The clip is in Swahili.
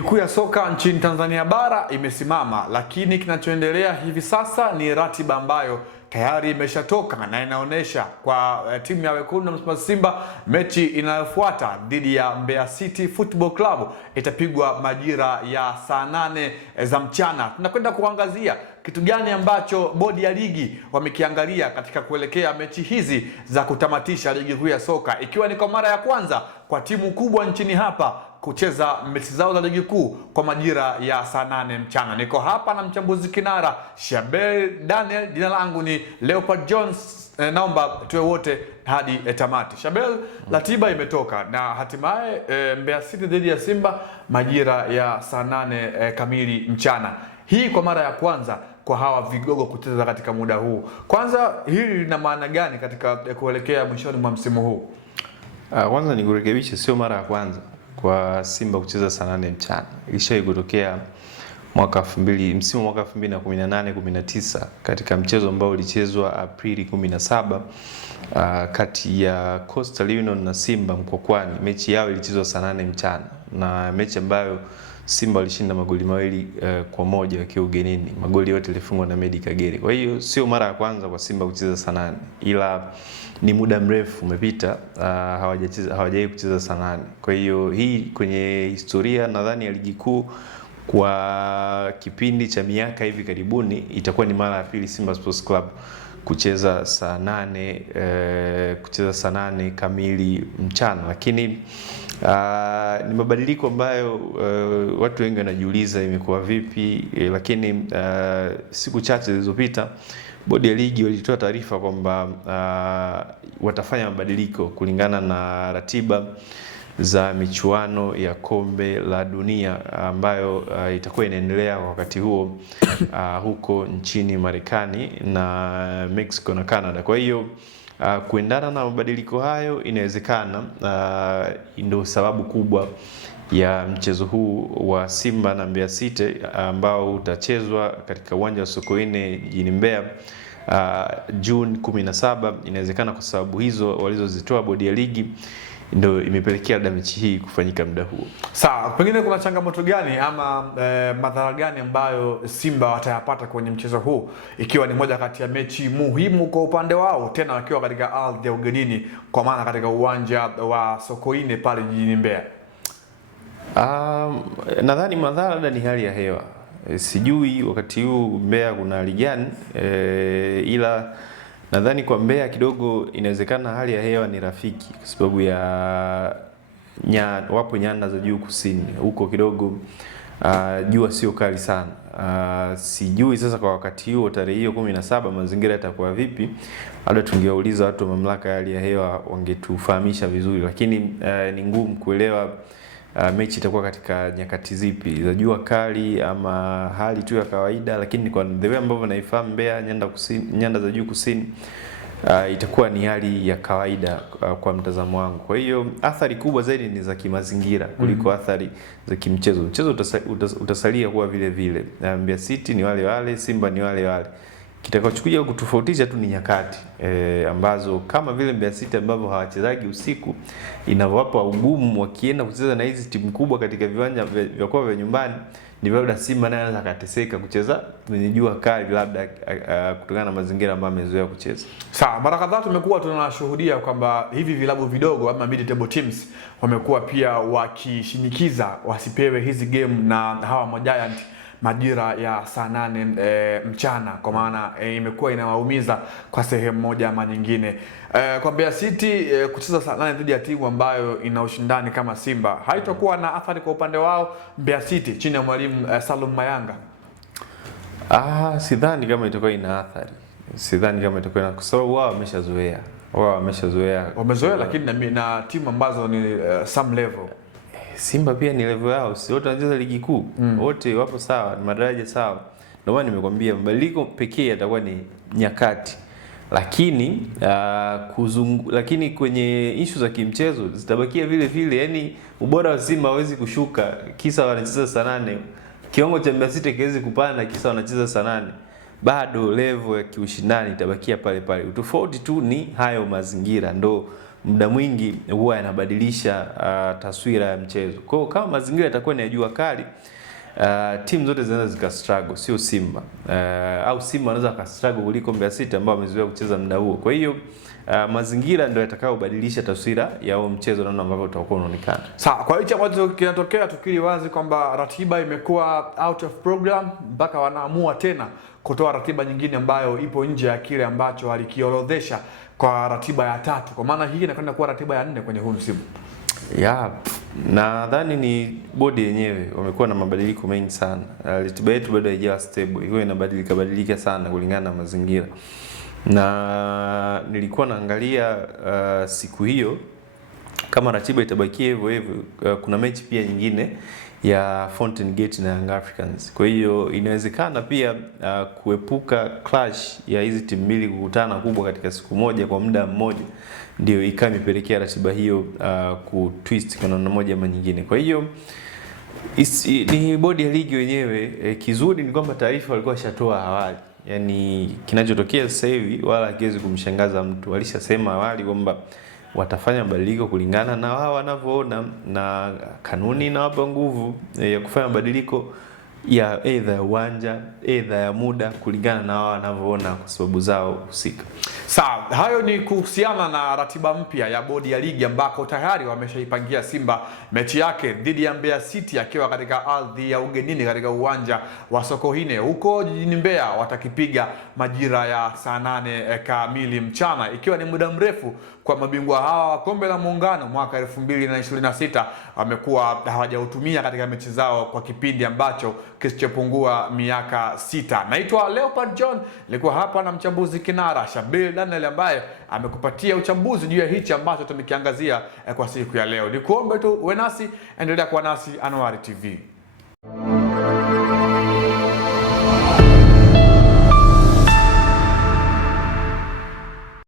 Ligi kuu ya soka nchini Tanzania bara imesimama, lakini kinachoendelea hivi sasa ni ratiba ambayo tayari imeshatoka na inaonyesha kwa timu ya wekundu na Msimbazi Simba mechi inayofuata dhidi ya Mbeya City Football Club itapigwa majira ya saa 8 za mchana. Tunakwenda kuangazia kitu gani ambacho bodi ya ligi wamekiangalia katika kuelekea mechi hizi za kutamatisha ligi kuu ya soka, ikiwa ni kwa mara ya kwanza kwa timu kubwa nchini hapa kucheza mechi zao za ligi kuu kwa majira ya saa 8 mchana. Niko hapa na mchambuzi kinara Shabel Daniel, jina langu ni Leopard Jones. Naomba tuwe wote hadi tamati. Shabel, ratiba imetoka na hatimaye Mbeya City dhidi ya Simba majira ya saa 8 kamili mchana. Hii kwa mara ya kwanza kwa hawa vigogo kucheza katika muda huu. Kwanza hili lina maana gani katika kuelekea mwishoni mwa msimu huu? Kwanza ni kurekebisha, sio mara ya kwanza kwa Simba kucheza saa 8 mchana. Ilishawahi kutokea msimu mwaka 2018-19 katika mchezo ambao ulichezwa Aprili 17 kati ya Coastal Union na Simba Mkwakwani. Mechi yao ilichezwa saa 8 mchana na mechi ambayo Simba walishinda magoli 2-1 wakiwa ugenini. Magoli yote yalifungwa na Medi Kagere. Kwa hiyo sio mara ya kwanza kwa Simba kucheza saa 8, ila ni muda mrefu umepita hawajawahi kucheza saa 8. Kwa hiyo hii kwenye historia nadhani ya ligi kuu kwa kipindi cha miaka hivi karibuni itakuwa ni mara ya pili Simba Sports Club kucheza saa 8 kamili mchana, lakini ni mabadiliko ambayo watu wengi wanajiuliza imekuwa vipi, lakini siku chache zilizopita bodi ya ligi walitoa taarifa kwamba watafanya mabadiliko kulingana na ratiba za michuano ya kombe la dunia ambayo itakuwa inaendelea wakati huo huko nchini Marekani na Mexico na Canada. Kwa hiyo kuendana na mabadiliko hayo inawezekana ndio sababu kubwa ya mchezo huu wa Simba na Mbeya City ambao utachezwa katika uwanja wa Sokoine jijini Mbeya June 17. Inawezekana kwa sababu hizo walizozitoa bodi ya ligi ndio imepelekea mechi hii kufanyika muda huo. Sawa, pengine kuna changamoto gani ama madhara gani ambayo Simba watayapata kwenye mchezo huu, ikiwa ni moja kati ya mechi muhimu kwa upande wao, tena wakiwa katika ardhi ya ugenini, kwa maana katika uwanja wa Sokoine pale jijini Mbeya? Nadhani madhara labda ni hali ya hewa. Sijui wakati huu Mbeya kuna hali gani, ila nadhani kwa Mbeya kidogo inawezekana hali ya hewa ni rafiki kwa sababu ya wapo nyanda za juu kusini huko kidogo, jua sio kali sana. Sijui sasa kwa wakati huo tarehe hiyo 17 mazingira yatakuwa vipi, labda tungewauliza watu wa mamlaka ya hali ya hewa wangetufahamisha vizuri, lakini ni ngumu kuelewa mechi itakuwa katika nyakati zipi za jua kali ama hali tu ya kawaida, lakini kwa the way ambavyo naifahamu Mbeya nyanda za juu kusini itakuwa ni hali ya kawaida kwa mtazamo wangu. Kwa hiyo athari kubwa zaidi ni za kimazingira kuliko athari za kimchezo. Mchezo utasalia kuwa vile vile. Mbeya City ni wale wale, Simba ni wale wale. Kitakachokuja kutofautisha tu ni nyakati ambazo kama vile Mbeya City ambavyo hawachezaji usiku, inavyowapa ugumu wakienda kucheza na hizi timu kubwa katika viwanja vya kwao vya nyumbani, ni labda Simba naye anaweza akateseka kucheza kwenye jua kali, labda kutokana na mazingira ambayo amezoea kucheza. Sawa, mara kadhaa tumekuwa tunashuhudia kwamba hivi vilabu vidogo ama mid table teams wamekuwa pia wakishinikiza wasipewe hizi game na hawa Giant majira ya saa 8 mchana, kwa maana imekuwa inawaumiza kwa sehemu moja ama nyingine. Kwa Mbeya City kucheza saa 8 dhidi ya timu ambayo ina ushindani kama Simba, haitakuwa na athari kwa upande wao Mbeya City chini ya mwalimu Salum Mayanga? Sidhani kama itakuwa ina athari. Kwa sababu wao wameshazoea. Wamezoea, lakini na timu ambazo ni some level. Simba pia ni level yao, si wote wanacheza ligi kuu, wote wapo sawa, ni madaraja sawa. Ndio maana nimekwambia mabadiliko pekee yatakuwa ni nyakati, lakini kwenye issue za kimchezo zitabakia vile vile. Yani ubora wa Simba hawezi kushuka kisa wanacheza saa 8, kiwango cha Mbeya City kiwezi kupanda kisa wanacheza saa 8. Bado level ya kiushindani itabakia pale pale. Utofauti tu ni hayo mazingira, ndo muda mwingi huwa yanabadilisha taswira ya mchezo. Kwa hiyo kama mazingira yatakuwa ni ya jua kali, timu zote zinaweza zika struggle, sio Simba. Au Simba wanaweza ka struggle kuliko Mbeya City ambao wamezoea kucheza muda huo. Kwa hiyo mazingira ndio yatakayobadilisha taswira ya huo mchezo namna ambavyo utakuwa unaonekana. Sawa, kwa hicho ambacho kinatokea, tukiri wazi kwamba ratiba imekuwa out of program mpaka wanaamua tena kutoa ratiba nyingine ambayo ipo nje ya kile ambacho walikiorodhesha kwa ratiba ya 3. Kwa maana hii inakwenda kuwa ratiba ya 4 kwenye huu msimu. Nadhani ni bodi yenyewe wamekuwa na mabadiliko mengi sana. Ratiba yetu bado haijawa stable. Hiyo inabadilika sana kulingana na mazingira. Na nilikuwa naangalia siku hiyo kama ratiba itabakia hivyo hivyo, kuna mechi pia nyingine ya Fountain Gate na Young Africans. Kwa hiyo inawezekana pia kuepuka clash ya hizi timu mbili kukutana kubwa katika siku moja kwa muda mmoja, ndio ikawa imepelekea ratiba hiyo kutwist kwa namna moja ama nyingine. Kwa hiyo ni bodi ya ligi wenyewe. Kizuri ni kwamba taarifa walikuwa washatoa awali. Yaani kinachotokea sasa hivi wala hakiwezi kumshangaza mtu. Walishasema awali kwamba watafanya mabadiliko kulingana na wao wanavyoona, na kanuni inawapa nguvu ya kufanya mabadiliko ya either ya uwanja, either ya muda, kulingana na wao wanavyoona kwa sababu zao husika. Sawa, hayo ni kuhusiana na ratiba mpya ya bodi ya ligi ambako tayari wameshaipangia Simba mechi yake dhidi ya Mbeya City akiwa katika ardhi ya ugenini katika uwanja wa Sokoine huko jijini Mbeya. Watakipiga majira ya saa 8 kamili mchana, ikiwa ni muda mrefu kwa mabingwa hawa wa Kombe la Muungano mwaka 2026 wamekuwa hawajautumia katika mechi zao kwa kipindi ambacho kisichopungua miaka 6. Naitwa Leopard John, nilikuwa hapa na mchambuzi kinara Shabil Daniel ambaye amekupatia uchambuzi juu ya hichi ambacho tumekiangazia kwa siku ya leo. Nikuombe tu uwe nasi, endelea kuwa nasi Anwar TV.